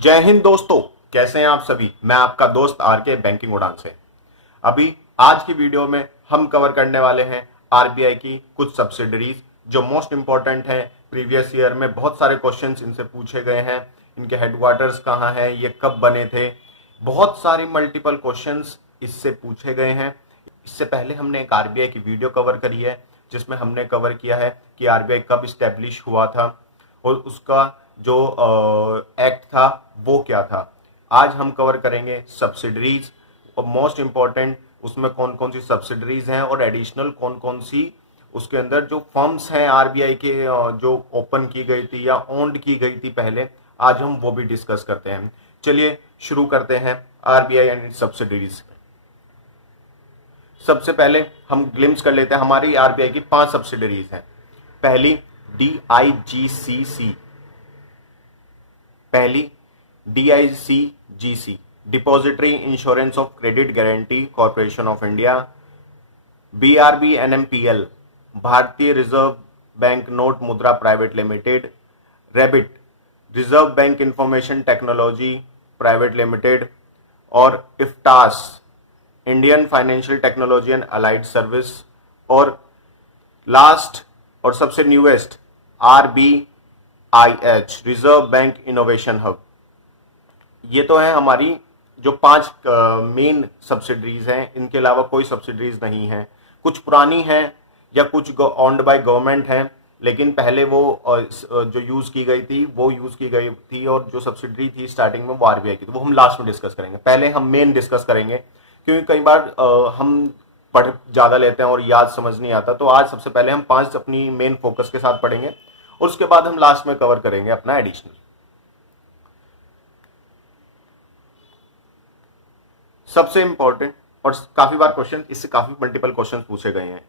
जय हिंद दोस्तों। कैसे हैं आप सभी। मैं आपका दोस्त आर के बैंकिंग उड़ान से। अभी आज की वीडियो में हम कवर करने वाले हैं आरबीआई की कुछ सब्सिडरीज जो मोस्ट इंपॉर्टेंट हैं। प्रीवियस ईयर में बहुत सारे क्वेश्चंस इनसे पूछे गए हैं। इनके हेडक्वार्टर्स कहाँ हैं, ये कब बने थे, बहुत सारे मल्टीपल क्वेश्चंस इससे पूछे गए हैं। इससे पहले हमने एक आरबीआई की वीडियो कवर करी है जिसमें हमने कवर किया है कि आरबीआई कब स्टैब्लिश हुआ था और उसका जो एक्ट था वो क्या था। आज हम कवर करेंगे सब्सिडरीज और मोस्ट इंपॉर्टेंट उसमें कौन कौन सी सब्सिडरीज हैं और एडिशनल कौन कौन सी उसके अंदर जो फर्म्स हैं आरबीआई के जो ओपन की गई थी या ओन्ड की गई थी पहले, आज हम वो भी डिस्कस करते हैं। चलिए शुरू करते हैं आरबीआई एंड सब्सिडरीज। सबसे पहले हम ग्लिम्स कर लेते हैं हमारी आरबीआई की 5 सब्सिडरीज हैं। पहली डीआईजीसीसी, पहली DICGC depository insurance of credit guarantee corporation of India. BRB NMPL Bharatiya reserve bank note Mudra private limited. ReBIT reserve bank information technology private limited. और IFTAS Indian financial technology and allied service. और last और सबसे newest RBIH reserve bank innovation hub. ये तो है हमारी जो 5 main subsidiaries हैं। इनके अलावा कोई सब्सिडरीज नहीं है। कुछ पुरानी हैं या कुछ ऑन्ड बाय गवर्नमेंट हैं, लेकिन पहले वो जो यूज की गई थी वो यूज की गई थी और जो सब्सिडरी थी स्टार्टिंग में वो आरबीआई की थी। वो हम लास्ट में डिस्कस करेंगे। पहले हम मेन डिस्कस करेंगे क्योंकि कई बार हम पढ़ ज्यादा लेते हैं और याद समझ नहीं आता। तो आज सबसे पहले हम 5 अपनी मेन फोकस के साथ पढ़ेंगे और उसके बाद हम लास्ट में कवर करेंगे अपना एडिशनल। सबसे इंपॉर्टेंट और काफी बार क्वेश्चन, इससे काफी मल्टीपल क्वेश्चन पूछे गए हैं,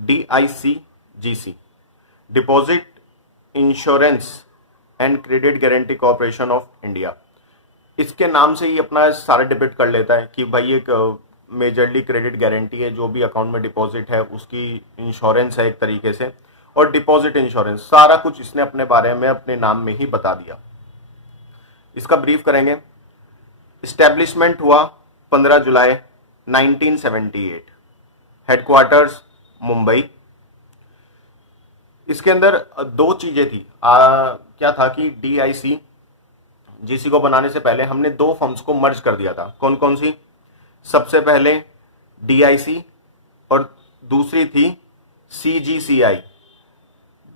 DICGC deposit insurance and credit guarantee corporation of India. इसके नाम से ही अपना सारा डिपेंड कर लेता है कि भाई एक मेजरली क्रेडिट गारंटी है, जो भी अकाउंट में डिपॉजिट है उसकी इंश्योरेंस है एक तरीके से। और डिपॉजिट इंश्योरेंस सारा कुछ इसने अपने बारे में अपने नाम में ही बता दिया। इसका ब्रीफ करेंगे। इस्टेब्लिशमेंट हुआ 15 जुलाई 1978। हेडक्वार्टर्स मुंबई। इसके अंदर 2 चीजें थी। क्या था कि डीआईसी जीसी को बनाने से पहले हमने 2 फर्म्स को मर्ज कर दिया था। कौन कौन सी? सबसे पहले डीआईसी और दूसरी थी सीजीसीआई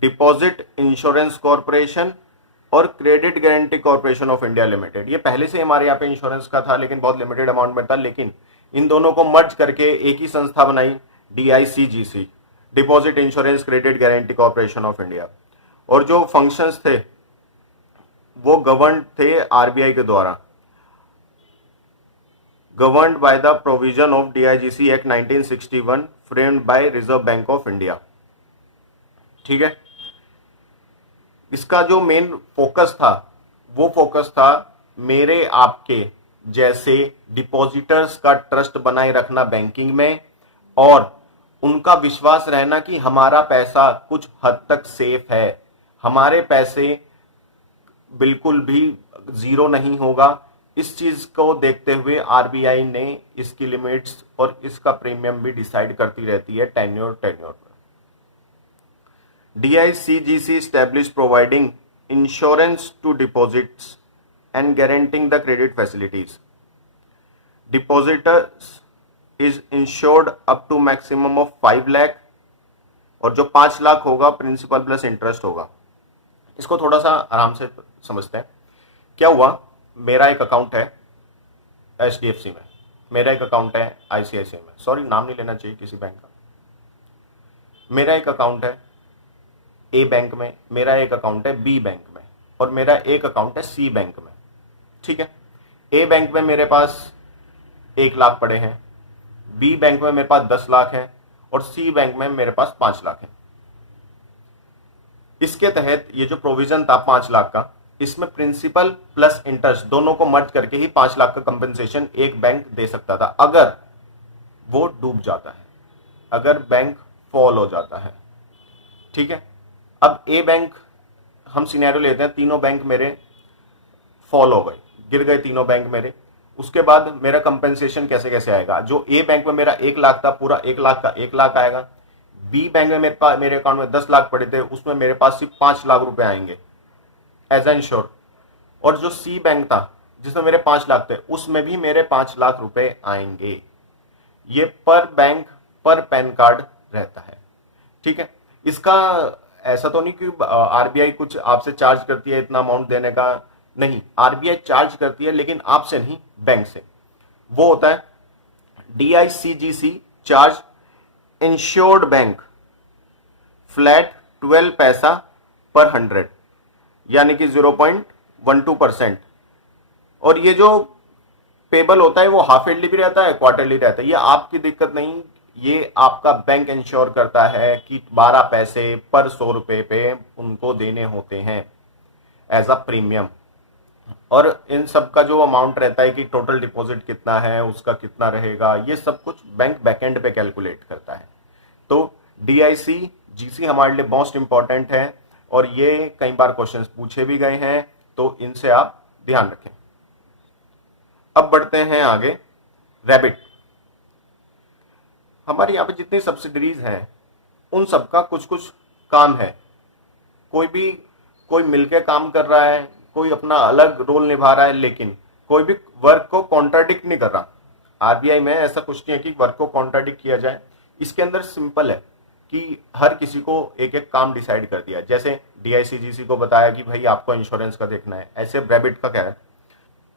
डिपॉजिट इंश्योरेंस कॉर्पोरेशन और credit guarantee corporation of India limited. ये पहले से हमारे यहाँ पे इंश्योरेंस का था लेकिन बहुत लिमिटेड अमाउंट में था, लेकिन इन दोनों को मर्ज करके एक ही संस्था बनाई, DICGC deposit insurance credit guarantee corporation of India. और जो फंक्शंस थे वो गवर्न थे आरबीआई के द्वारा, governed by the provision of DIGC act 1961 framed by reserve bank of India. ठीक है। इसका जो मेन फोकस था वो फोकस था मेरे आपके जैसे डिपॉजिटर्स का ट्रस्ट बनाए रखना बैंकिंग में और उनका विश्वास रहना कि हमारा पैसा कुछ हद तक सेफ है, हमारे पैसे बिल्कुल भी जीरो नहीं होगा। इस चीज को देखते हुए आरबीआई ने इसकी लिमिट्स और इसका प्रीमियम भी डिसाइड करती रहती है टेन्योर पर। DICGC established providing insurance to deposits and guaranteeing the credit facilities. Depositors is insured up to maximum of 5 lakh और जो 5 लाख होगा प्रिंसिपल प्लस इंटरेस्ट होगा। इसको थोड़ा सा आराम से समझते हैं। क्या हुआ, मेरा एक अकाउंट है HDFC में, मेरा एक अकाउंट है ICICI में, सॉरी नाम नहीं लेना चाहिए किसी बैंक का। मेरा एक अकाउंट है ए बैंक में, मेरा एक अकाउंट है बी बैंक में और मेरा एक अकाउंट है सी बैंक में। ठीक है। ए बैंक में मेरे पास 1 लाख पड़े हैं, बी बैंक में मेरे पास 10 लाख है और सी बैंक में मेरे पास 5 लाख है। इसके तहत ये जो प्रोविजन था 5 लाख का, इसमें प्रिंसिपल प्लस इंटरेस्ट दोनों को मर्ज करके ही 5 लाख का कंपनसेशन एक बैंक दे सकता था अगर वो डूब जाता है, अगर बैंक फॉल हो जाता है। ठीक है। अब ए बैंक हम सिनेरियो लेते हैं, तीनों बैंक मेरे फॉल हो गए, गिर गए तीनों बैंक मेरे। उसके बाद मेरा कंपेंसेशन कैसे कैसे आएगा? जो ए बैंक में मेरा 1 लाख था, पूरा 1 लाख का 1 लाख आएगा। बी बैंक में मेरे अकाउंट में 10 लाख पड़े थे, उसमें मेरे पास सिर्फ 5 लाख रुपए आएंगे एज एन श्योर। और जो सी बैंक था जिसमें मेरे 5 लाख थे, उसमें भी मेरे 5 लाख रुपए आएंगे। ये पर बैंक पर पैन कार्ड रहता है, ठीक है। इसका ऐसा तो नहीं कि आरबीआई कुछ आपसे चार्ज करती है इतना अमाउंट देने का, नहीं, आरबीआई चार्ज करती है लेकिन आपसे नहीं, बैंक से। वो होता है DICGC charge insured bank flat 12 पैसा पर 100, यानी कि 0.12%। और ये जो पेबल होता है वो हाफ ईयरली भी रहता है, क्वार्टरली रहता है। ये आपकी दिक्कत नहीं, ये आपका बैंक इंश्योर करता है कि 12 पैसे पर 100 रुपए पे उनको देने होते हैं एज अ प्रीमियम। और इन सब का जो अमाउंट रहता है कि टोटल डिपॉजिट कितना है, उसका कितना रहेगा, ये सब कुछ बैंक बैकएंड पे कैलकुलेट करता है। तो DICGC हमारे लिए मोस्ट इंपॉर्टेंट है और ये कई बार क्वेश्चंस पूछे भी गए हैं, तो इनसे आप ध्यान रखें। अब बढ़ते हैं आगे। रैबिट, हमारे यहाँ पे जितनी सब्सिडरीज हैं उन सबका कुछ कुछ काम है। कोई मिलकर काम कर रहा है, कोई अपना अलग रोल निभा रहा है, लेकिन कोई भी वर्क को कॉन्ट्राडिक्ट नहीं कर रहा। आरबीआई में ऐसा कुछ नहीं है कि वर्क को कॉन्ट्राडिक्ट किया जाए। इसके अंदर सिंपल है कि हर किसी को एक एक काम डिसाइड कर दिया। जैसे DICGC को बताया कि भाई आपको इंश्योरेंस का देखना है, ऐसे रैबिट का क्या है?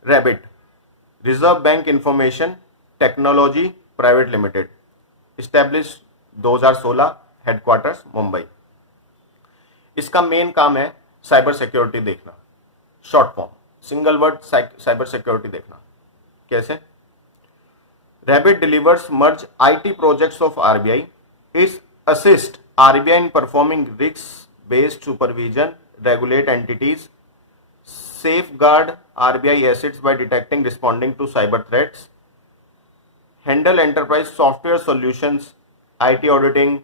Rabbit reserve bank information technology private limited, establish 2016, headquarters Mumbai. इसका मेन काम है साइबर सिक्योरिटी देखना, short form, single word cyber security देखना। कैसे? Rabbit delivers merge IT projects of RBI, is assist RBI in performing risk-based supervision, regulate entities, safeguard RBI assets by detecting, responding to cyber threats, handle enterprise software solutions, IT auditing,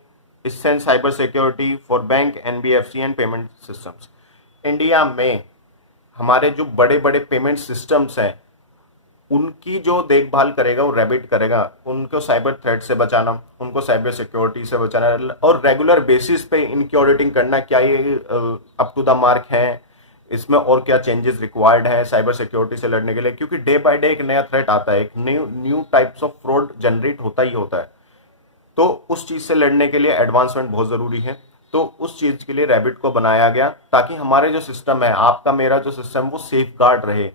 ascend cyber security for bank, NBFC and payment systems। India में हमारे जो बड़े बड़े payment systems हैं उनकी जो देखभाल करेगा वो रैबिट करेगा। उनको साइबर थ्रेट से बचाना, उनको साइबर सिक्योरिटी से बचाना और रेगुलर बेसिस पे इनकी ऑडिटिंग करना, क्या ये अप टू द मार्क है, इसमें और क्या चेंजेस रिक्वायर्ड है साइबर सिक्योरिटी से लड़ने के लिए। क्योंकि डे बाय डे एक नया थ्रेट आता है, एक new types of fraud generate होता ही होता है। तो उस चीज से लड़ने के लिए एडवांसमेंट बहुत जरूरी है। तो उस चीज के लिए रैबिट को बनाया गया ताकि हमारे जो सिस्टम है, आपका मेरा जो सिस्टम, वो सेफ गार्ड रहे,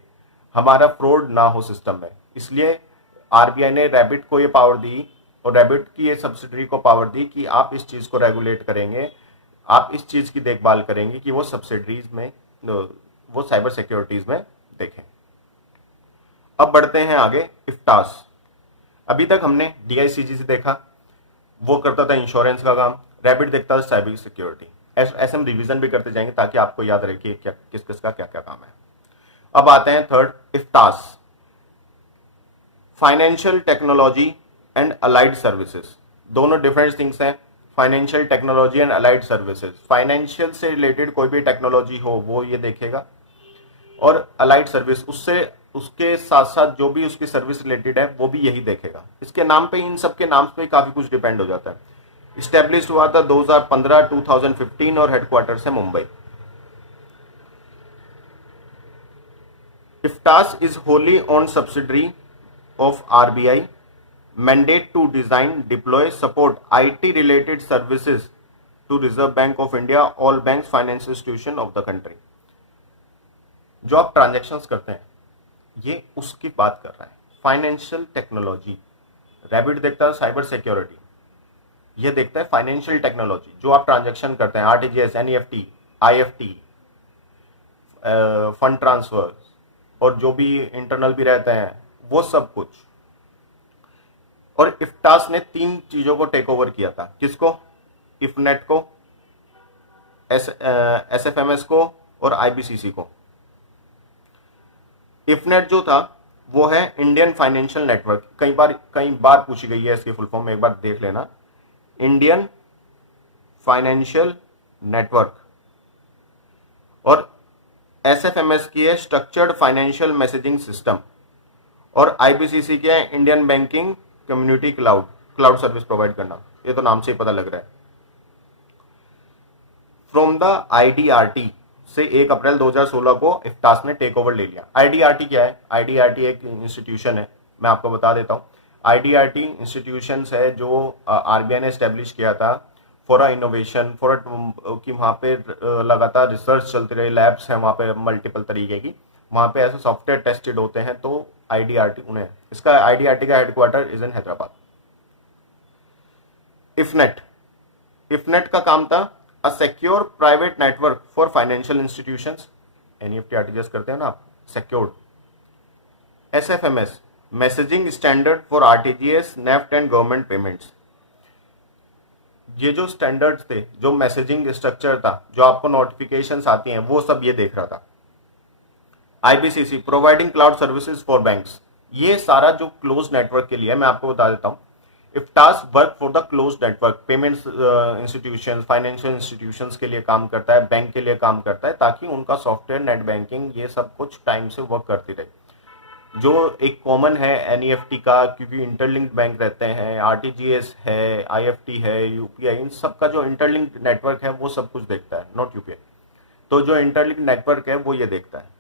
हमारा फ्रॉड ना हो सिस्टम में। इसलिए आरबीआई ने रैबिट को ये पावर दी और रैबिट की ये सब्सिडरी को पावर दी कि आप इस चीज को रेगुलेट करेंगे, आप इस चीज की देखभाल करेंगे कि वो सब्सिडरीज में, वो साइबर सिक्योरिटीज में देखें। अब बढ़ते हैं आगे। इफ्टास, अभी तक हमने DICGC देखा, वो करता था इंश्योरेंस का काम, रैबिट देखता था साइबर सिक्योरिटी। ऐसे हम रिवीजन भी करते जाएंगे ताकि आपको याद रहे कि क्या किस किस का क्या क्या काम है। अब आते हैं third, IFTAS, financial technology and allied services. दोनों डिफरेंट थिंग्स हैं, financial technology and allied services. Financial से रिलेटेड कोई भी टेक्नोलॉजी हो वो ये देखेगा, और अलाइड सर्विस उसके साथ साथ जो भी उसकी सर्विस रिलेटेड है वो भी यही देखेगा। इसके नाम पे, इन सब के नाम पे काफी कुछ डिपेंड हो जाता है। इस्टेब्लिश हुआ था 2015, 2015 और हेडक्वार्टर है Mumbai. IFTAS is wholly owned subsidiary of RBI, mandate to design, deploy, support IT related services to Reserve Bank of India, all banks, financial institution of the country। जो आप ट्रांजैक्शंस करते हैं ये उसकी बात कर रहा है। फाइनेंशियल टेक्नोलॉजी, रैबिट देखता है साइबर सिक्योरिटी, ये देखता है फाइनेंशियल टेक्नोलॉजी। जो आप ट्रांजैक्शन करते हैं, RTGS, NEFT, IFT, fund transfer और जो भी इंटरनल भी रहते हैं, वो सब कुछ। और इफ्टास ने 3 चीजों को टेक ओवर किया था। किसको? इफनेट को, SFMS को और IBCC को। इफनेट जो था वो है इंडियन फाइनेंशियल नेटवर्क। कई बार पूछी गई है इसकी फुल फॉर्म, एक बार देख लेना, इंडियन फाइनेंशियल नेटवर्क। और SFMS की है स्ट्रक्चर्ड फाइनेंशियल मैसेजिंग सिस्टम, और IBCC की है Indian banking community cloud service provide करना। ये तो नाम से ही पता लग रहा है। फ्रॉम द IDRT से 1 अप्रैल 2016 को इफ्तास ने टेक ओवर ले लिया। IDRT क्या है? IDRT एक इंस्टीट्यूशन है, मैं आपको बता देता हूँ। IDRT इंस्टीट्यूशन है जो RBI ने एस्टेब्लिश किया था फॉर अ इनोवेशन, कि वहाँ पे लगातार रिसर्च चलती रही, लैब्स हैं वहाँ पे मल्टीपल तरीके की, वहाँ पे ऐसे सॉफ्टवेयर टेस्टेड होते हैं, तो IDRT उन्हें, इसका IDRT का हेडक्वार्टर इज इन हैदराबाद। इफनेट का काम था a secure private network for financial institutions. NEFT RTGS करते हैं ना आप, secured. SFMS messaging standard for RTGS, NEFT and government payments. ये जो स्टैंडर्ड्स थे, जो मैसेजिंग स्ट्रक्चर था, जो आपको नोटिफिकेशंस आती हैं, वो सब ये देख रहा था। IBCC providing cloud services for banks, ये सारा जो क्लोज नेटवर्क के लिए, मैं आपको बता देता हूँ। IFTAS work for the close network, payments institution, financial institutions के लिए काम करता है, बैंक के लिए काम करता है, ताकि उनका सॉफ्टवेयर, नेट बैंकिंग, ये सब कुछ टाइम से वर्क करती रहे। जो एक कॉमन है NEFT का, क्योंकि इंटरलिंक्ड बैंक रहते हैं, RTGS है, IFT है, UPI, इन सब का जो इंटरलिंक्ड नेटवर्क है वो सब कुछ देखता है, नॉट UPI। तो जो इंटरलिंक्ड नेटवर्क है वो ये देखता है।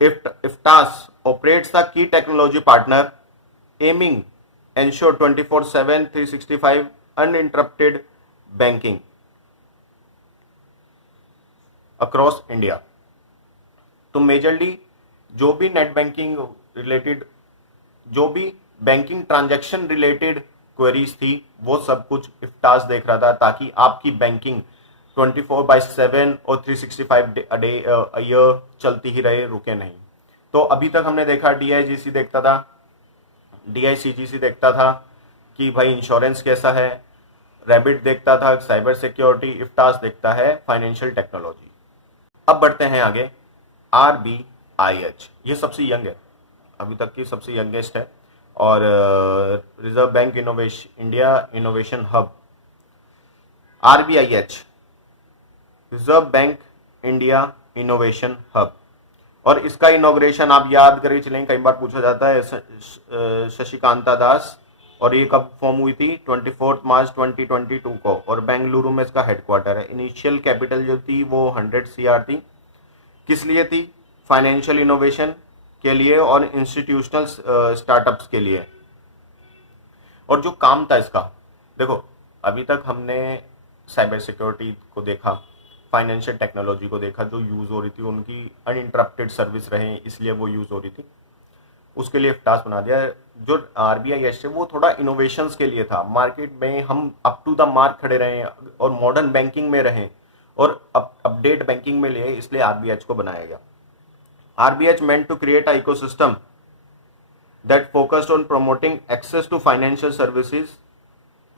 इफ्तास operates the key technology partner aiming ensure 24/7 365 uninterrupted banking across India। तो मेजरली जो भी नेट बैंकिंग रिलेटेड, जो भी बैंकिंग ट्रांजैक्शन रिलेटेड क्वेरीज थी, वो सब कुछ इफ्तास देख रहा था, ताकि आपकी बैंकिंग 24/7 और 365 ईयर चलती ही रहे, रुके नहीं। तो अभी तक हमने देखा DIGC देखता था, DICGC देखता था कि भाई इंश्योरेंस कैसा है, रैबिट देखता था साइबर सिक्योरिटी, इफ्तास देखता है फाइनेंशियल टेक्नोलॉजी। अब बढ़ते हैं आगे। RBIH, ये सबसे यंग है, अभी तक की सबसे यंगेस्ट है, और reserve bank India innovation hub. RBIH reserve bank India innovation hub, और इसका इनॉग्रेशन आप याद करिए चलें, कई बार पूछा जाता है, शशिकांता दास, और ये कब फॉर्म हुई थी? 24 मार्च 2022 को, और बेंगलुरु में इसका हेडक्वार्टर है। इनिशियल कैपिटल जो थी वो 100 CR थी। किस लिए थी? फाइनेंशियल इनोवेशन के लिए और इंस्टीट्यूशनल स्टार्टअप्स के लिए। और जो काम था इसका, देखो अभी तक हमने साइबर सिक्योरिटी को देखा, फाइनेंशियल टेक्नोलॉजी को देखा, जो यूज हो रही थी, उनकी अनइंटरप्टेड सर्विस रहे, इसलिए वो यूज हो रही थी, उसके लिए इफ्तास बना दिया। जो RBIH है वो थोड़ा इनोवेशंस के लिए था, मार्केट में हम अप टू द मार्क खड़े रहें और मॉडर्न बैंकिंग में रहें और अपडेट बैंकिंग में लिए, इसलिए RBIH को बनाया गया। RBIH meant to create an ecosystem that focused on promoting access to financial services,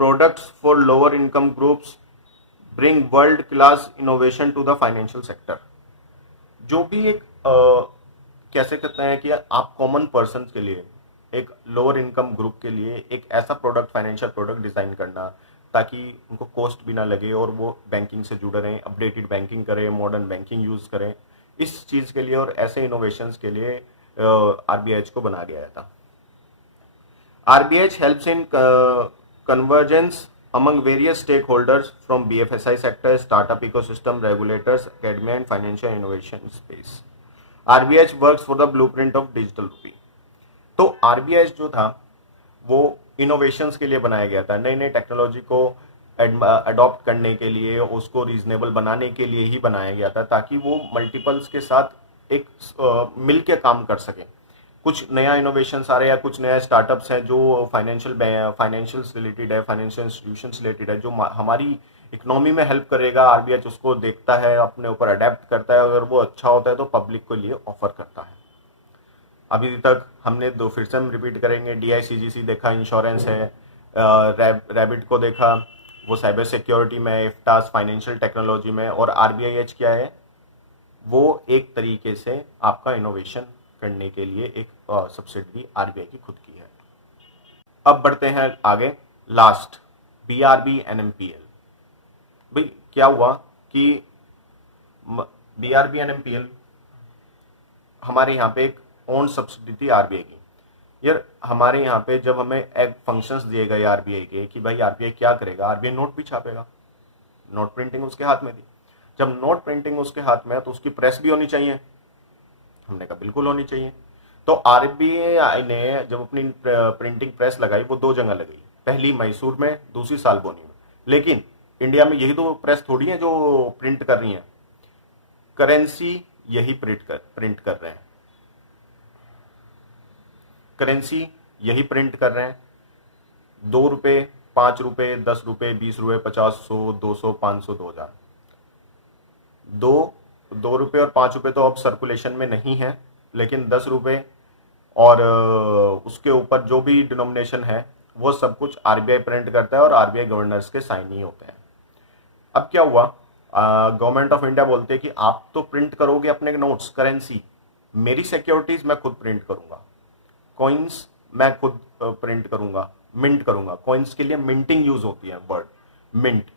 products for lower income groups, bring world class innovation to the financial sector। जो भी एक कैसे कहते हैं कि आप कॉमन पर्सन के लिए, एक लोअर इनकम ग्रुप के लिए एक ऐसा प्रोडक्ट, फाइनेंशियल प्रोडक्ट डिजाइन करना, ताकि उनको कॉस्ट भी ना लगे और वो बैंकिंग से जुड़े रहें, अपडेटेड बैंकिंग करें, मॉडर्न बैंकिंग यूज करें, इस चीज के लिए और ऐसे इनोवेशंस के लिए RBIH को बनाया गया था। RBIH helps in convergence among various stakeholders from BFSI sector, startup ecosystem, regulators, academia and financial innovation space। RBIH works for the blueprint of digital rupee। तो RBIH जो था वो इनोवेशंस के लिए बनाया गया था, नई नई टेक्नोलॉजी को अडॉप्ट करने के लिए, उसको रीजनेबल बनाने के लिए ही बनाया गया था, ताकि वो मल्टीपल्स के साथ एक मिल के काम कर सके। कुछ नया इनोवेशन आ रहे हैं, कुछ नया स्टार्टअप्स हैं जो फाइनेंशियल रिलेटेड है, फाइनेंशियल इंस्टीट्यूशंस रिलेटेड है, जो हमारी इकोनॉमी में हेल्प करेगा। RBIH उसको देखता है, अपने ऊपर अडेप्ट करता है, अगर वो अच्छा होता है तो पब्लिक के लिए ऑफर करता है। अभी तक हमने दो, फिर से हम रिपीट करेंगे, DICGC देखा, इंश्योरेंस है, रैबिट को देखा, वो साइबर सिक्योरिटी में, इफ्तास फाइनेंशियल टेक्नोलॉजी में, और RBIH क्या है, वो एक तरीके से आपका इनोवेशन करने के लिए एक सब्सिडी RBI की खुद की है। अब बढ़ते हैं आगे, लास्ट BRB NMPL। भाई क्या हुआ कि BRB NMPL हमारे यहाँ पे एक ओन सब्सिडी थी आरबीआई की। यार हमारे यहाँ पे जब हमें एक फंक्शंस दिए गए आरबीआई के कि भाई आरबीआई क्या करेगा, आरबीआई नोट भी छापेगा, नोट प्रिंटिंग उसके हाथ में थी। जब नोट प्रिंटिंग उसके हाथ में है तो उसकी प्रेस भी होनी चाहिए। हमने कहा बिल्कुल होनी चाहिए। तो आरबीआई ने जब अपनी प्रिंटिंग प्रेस लगाई वो दो जगह लगाई, पहली मैसूर में, दूसरी सालबोनी में। लेकिन इंडिया में यही तो प्रेस थोड़ी है जो प्रिंट कर रही है, करेंसी यही प्रिंट कर रहे हैं, करेंसी यही प्रिंट कर रहे हैं। 2 रुपए, 5 रुपए, 10 रुपए, 20 रुपए, 50, 100, 200, 500, 2000। 2 रुपए और 5 रुपए तो अब सर्कुलेशन में नहीं है, लेकिन 10 रुपए और उसके ऊपर जो भी डिनोमिनेशन है वो सब कुछ आरबीआई प्रिंट करता है और आरबीआई गवर्नर्स के साइन ही होते हैं। अब क्या हुआ, गवर्नमेंट ऑफ इंडिया बोलते हैं कि आप तो प्रिंट करोगे अपने नोट्स, करेंसी, मेरी सिक्योरिटीज मैं खुद प्रिंट करूंगा, कॉइन्स मैं खुद प्रिंट करूंगा, मिंट करूंगा। कॉइन्स के लिए मिंटिंग यूज होती है, वर्ड मिंट।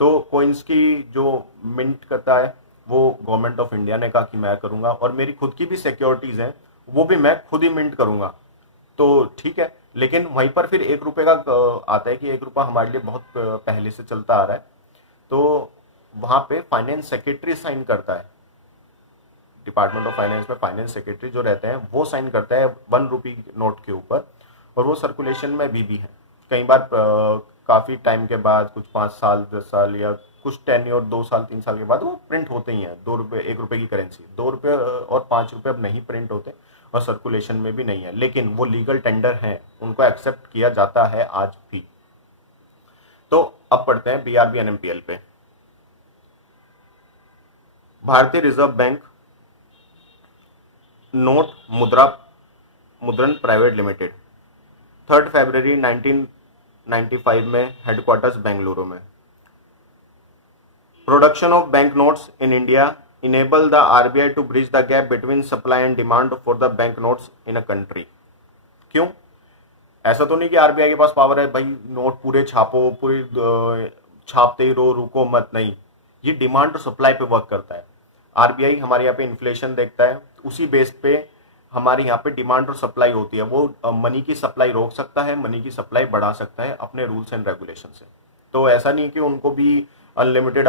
तो कॉइन्स की जो मिंट करता है वो गवर्नमेंट ऑफ इंडिया ने कहा कि मैं करूंगा, और मेरी खुद की भी सिक्योरिटीज हैं वो भी मैं खुद ही मिंट करूंगा। तो ठीक है, लेकिन वहीं पर फिर 1 रुपए का आता है कि 1 रुपया हमारे लिए बहुत पहले से चलता आ रहा है। तो वहां पे फाइनेंस सेक्रेटरी साइन करता है, डिपार्टमेंट ऑफ फाइनेंस में फाइनेंस सेक्रेटरी जो रहते हैं वो साइन करता है 1 रुपी नोट के ऊपर, और वो सर्कुलेशन में भी है। कई बार काफी टाइम के बाद, कुछ 5 साल 10 साल या कुछ टेन्योर 2 साल 3 साल के बाद वो प्रिंट होते ही हैं। 2 रुपए 1 रुपए की करेंसी, 2 रुपए और 5 रुपए अब नहीं प्रिंट होते और सर्कुलेशन में भी नहीं है, लेकिन वो लीगल टेंडर हैं, उनको एक्सेप्ट किया जाता है आज भी। तो अब पढ़ते हैं बीआरबी एनएमपीएल पे। Bharatiya reserve bank note Mudran private limited 3 फरवरी 1995 में हेडक्वार्टर्स बेंगलुरु में। Production of bank notes in India enable the RBI to bridge the gap between supply and demand for the bank notes in a country. क्यों? ऐसा तो नहीं कि RBI के पास power है भाई नोट पूरे छापो, पूरी छापते ही रो, रुको मत, नहीं। ये डिमांड और सप्लाई पे वर्क करता है। आरबीआई हमारे यहाँ पे इन्फ्लेशन देखता है, उसी बेस पे हमारे यहाँ पे डिमांड और सप्लाई होती है। वो मनी की सप्लाई रोक सकता है, मनी की सप्लाई बढ़ा सकता है अपने रूल्स एंड रेगुलेशन से। तो ऐसा नहीं कि उनको भी अनलिमिटेड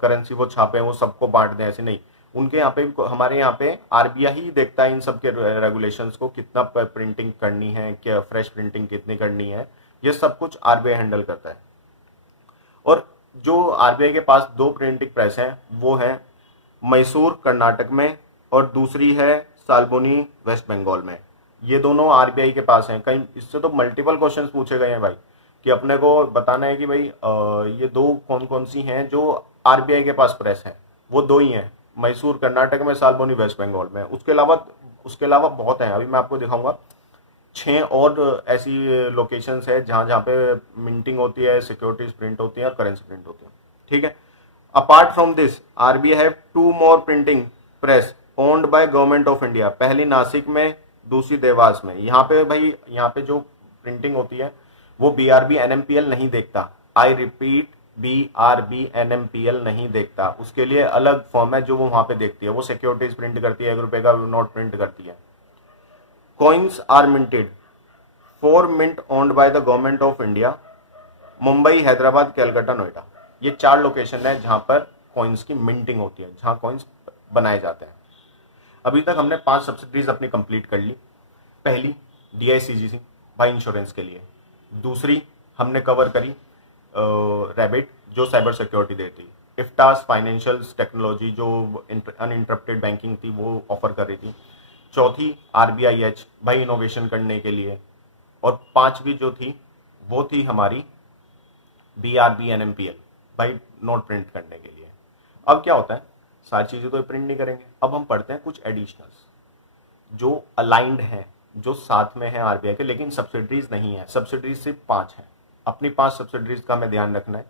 करेंसी वो छापे, वो सबको बांट दें, ऐसे नहीं। उनके यहाँ पे, हमारे यहाँ पे आरबीआई ही देखता है इन सब के रेगुलेशंस को, कितना प्रिंटिंग करनी है, क्या फ्रेश प्रिंटिंग कितनी करनी है, ये सब कुछ आरबीआई हैंडल करता है। और जो आरबीआई के पास 2 प्रिंटिंग प्रेस हैं वो है मैसूर कर्नाटक में और दूसरी है सालबोनी वेस्ट बंगाल में। ये दोनों आरबीआई के पास हैं। कहीं इससे तो मल्टीपल क्वेश्चंस पूछे गए हैं भाई, कि अपने को बताना है कि भाई ये 2 कौन कौन सी हैं जो आरबीआई के पास प्रेस हैं। वो 2 ही हैं, मैसूर कर्नाटक में, सालबोनी वेस्ट बंगाल में। उसके अलावा बहुत हैं, अभी मैं आपको दिखाऊंगा। 6 और ऐसी लोकेशंस है जहां जहां पे मिंटिंग होती है, सिक्योरिटीज प्रिंट होती है और करेंसी प्रिंट होती है। ठीक है। Apart from this RBI have 2 more printing press owned by government of India, पहली नासिक में, दूसरी देवास में। यहाँ पे भाई, यहाँ पे जो प्रिंटिंग होती है वो बीआरबी एनएमपीएल नहीं देखता। आई रिपीट, बीआरबी एनएमपीएल नहीं देखता, उसके लिए अलग फॉर्म है जो वो वहां पे देखती है। वो सिक्योरिटीज प्रिंट करती है, 1 रुपए का नोट प्रिंट करती है। Coins are minted for mint owned by the government of India, Mumbai, Hyderabad, Calcutta, Noida. ये 4 लोकेशन है जहां पर कॉइन्स की मिंटिंग होती है, जहां कॉइन्स बनाए जाते हैं। अभी तक हमने 5 सब्सिडीज अपनी कंप्लीट कर ली। पहली डीआईसीजीसी भाई इंश्योरेंस के लिए, दूसरी हमने कवर करी रैबिट जो साइबर सिक्योरिटी देती, इफ्टास फाइनेंशियल टेक्नोलॉजी जो अनइंटरप्टेड बैंकिंग थी वो ऑफर कर रही थी, चौथी आरबीआईएच भाई इनोवेशन करने के लिए, और 5वीं जो थी वो थी हमारी बीआरबी एनएमपीएल भाई नोट प्रिंट करने के लिए। अब क्या होता है, सारी चीजें तो प्रिंट नहीं करेंगे, अब हम पढ़ते हैं कुछ एडिशनल्स जो अलाइंड हैं, जो साथ में है आरबीआई के, लेकिन सब्सिडरीज नहीं है। सब्सिडरीज सिर्फ 5 हैं, अपनी 5 सब्सिडरीज का हमें ध्यान रखना है।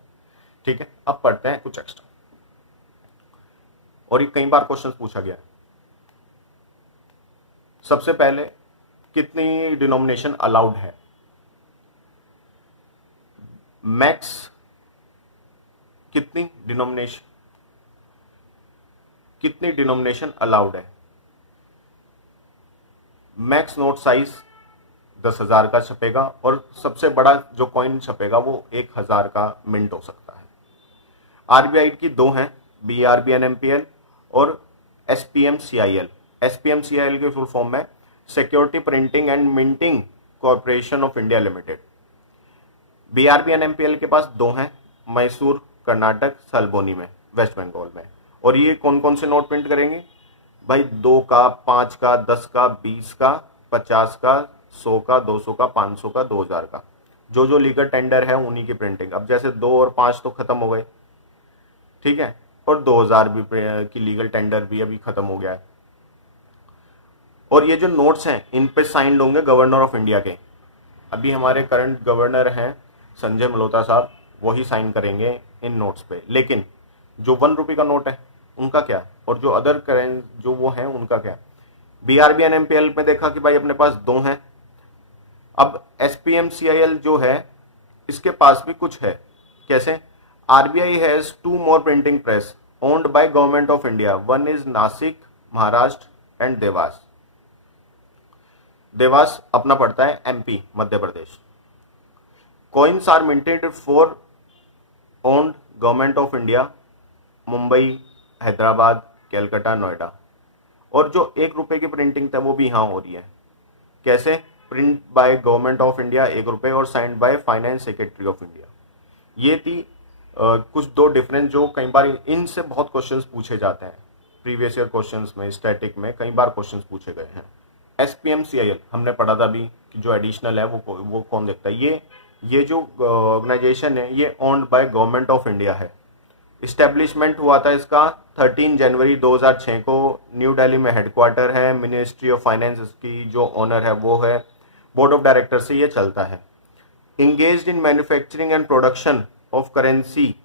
ठीक है। अब पढ़ते हैं कुछ एक्स्ट्रा, और ये कई बार क्वेश्चन पूछा गया है। सबसे पहले कितनी डिनोमिनेशन अलाउड है? मैक्स कितनी डिनोमिनेशन? कितनी डिनोमिनेशन अलाउड है। मैक्स नोट साइज 10,000 का छपेगा और सबसे बड़ा जो कॉइन छपेगा वो 1,000 का मिंट हो सकता है। आरबीआई की दो हैं, BRBNMPL और SPMCIL। SPMCIL के फुल फॉर्म में security printing and minting corporation of India limited. BRBNMPL के पास दो हैं, मैसूर कर्नाटक सलबोनी में वेस्ट बंगाल में। और ये कौन कौन से नोट प्रिंट करेंगे भाई? 2 का, 5 का, 10 का, 20 का, 50 का, 100 का, 200 का, 500 का, 2,000 का, जो जो लीगल टेंडर है उन्हीं की प्रिंटिंग। अब जैसे 2 और 5 तो खत्म हो गए, ठीक है, और 2,000 भी की लीगल टेंडर भी अभी खत्म हो गया है। और ये जो नोट्स हैं इन पे साइन होंगे गवर्नर ऑफ इंडिया के। अभी हमारे करंट गवर्नर हैं संजय मल्होत्रा साहब, वही साइन करेंगे इन नोट्स पे। लेकिन जो 1 रुपये का नोट है उनका क्या, और जो अदर करेंट जो वो हैं उनका क्या? BRBNMPL में देखा कि भाई अपने पास दो हैं। अब SPMCIL जो है इसके पास भी कुछ है। कैसे? RBI has 2 more printing press owned by Government of India. One is Nashik Maharashtra and Dewas. Dewas अपना पड़ता है MP Madhya Pradesh. Coins are minted for owned government of India Mumbai, Hyderabad, Calcutta, Noida. और जो 1 रुपए की प्रिंटिंग था वो भी यहाँ हो रही है। कैसे? Print by government of India 1 रुपए और signed by finance secretary of India. ये थी कुछ दो डिफरेंस जो कई बार इनसे बहुत क्वेश्चंस पूछे जाते हैं। प्रीवियस ईयर क्वेश्चंस में, स्टैटिक में कई बार क्वेश्चंस पूछे गए हैं। SPMCIL हमने पढ़ा था अभी कि जो एडिशनल है वो कौन देखता है। ये जो ऑर्गेनाइजेशन है ये owned by government of India है। इस्टेब्लिशमेंट हुआ था इसका 13 जनवरी 2006 को। न्यू दिल्ली में हेडक्वार्टर है। मिनिस्ट्री ऑफ फाइनेंस की जो ओनर है वो है। बोर्ड ऑफ डायरेक्टर से ये चलता है। Engaged in manufacturing and production of currency,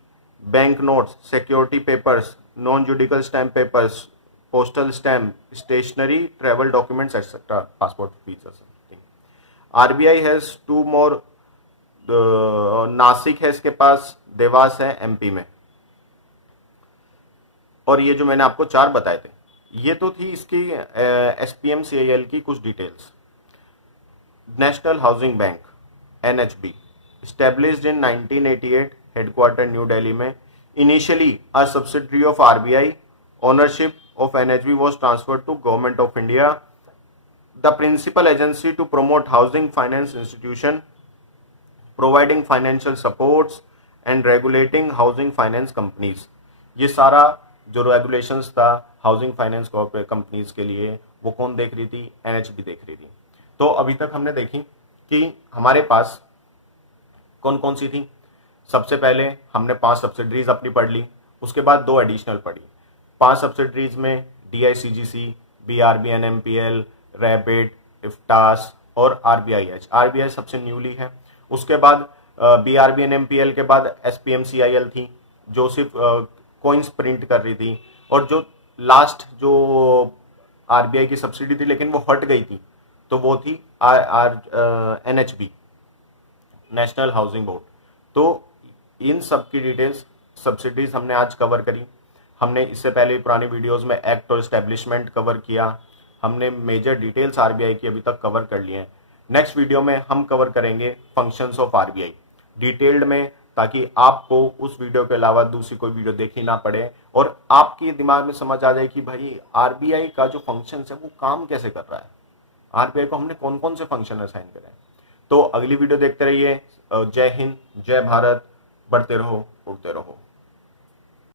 bank notes, security papers, non judicial stamp papers, postal stamp, stationery, travel documents etcetera, passport visa something. RBI has 2 more, Nashik है इसके पास, देवास है MP में। और ये जो मैंने आपको 4 बताए थे ये तो थी इसकी SPMCIL की कुछ details. National housing bank NHB established in 1988, headquarter new Delhi में। Initially a subsidiary of RBI, ownership of NHB was transferred to Government of India. The principal agency to promote housing finance institution, providing financial supports and regulating housing finance companies. ये सारा जो regulations था housing finance companies के लिए वो कौन देख रही थी? NHB देख रही थी। तो अभी तक हमने देखी कि हमारे पास कौन कौन सी थी। सबसे पहले हमने 5 सब्सिडरीज अपनी पढ़ ली, उसके बाद 2 एडिशनल पढ़ी। 5 सब्सिडरीज में DICGC, BRBNMPL, रैबिट, इफ्टास और RBIH। RBI सबसे न्यूली है। उसके बाद BRBNMPL के बाद SPMCIL थी जो सिर्फ कॉइन्स प्रिंट कर रही थी। और जो लास्ट जो RBI की सब्सिडी थी लेकिन वो हट गई थी तो वो थी NHB, नेशनल हाउसिंग बोर्ड। तो इन सब की डिटेल्स सब्सिडीज हमने आज कवर करी। हमने इससे पहले पुरानी वीडियोस में एक्ट और एस्टेब्लिशमेंट कवर किया। हमने मेजर डिटेल्स RBI की अभी तक कवर कर लिए हैं। नेक्स्ट वीडियो में हम कवर करेंगे फंक्शंस ऑफ RBI डिटेल्ड में, ताकि आपको उस वीडियो के अलावा दूसरी कोई वीडियो देखनी ना पड़े और आपके दिमाग में समझ आ जाए कि भाई RBI का जो फंक्शंस है वो काम कैसे कर रहा है, RBI को हमने कौन कौन से फंक्शन असाइन करे हैं। तो अगली वीडियो देखते रहिए। जय हिंद, जय भारत, बढ़ते रहो, उड़ते रहो।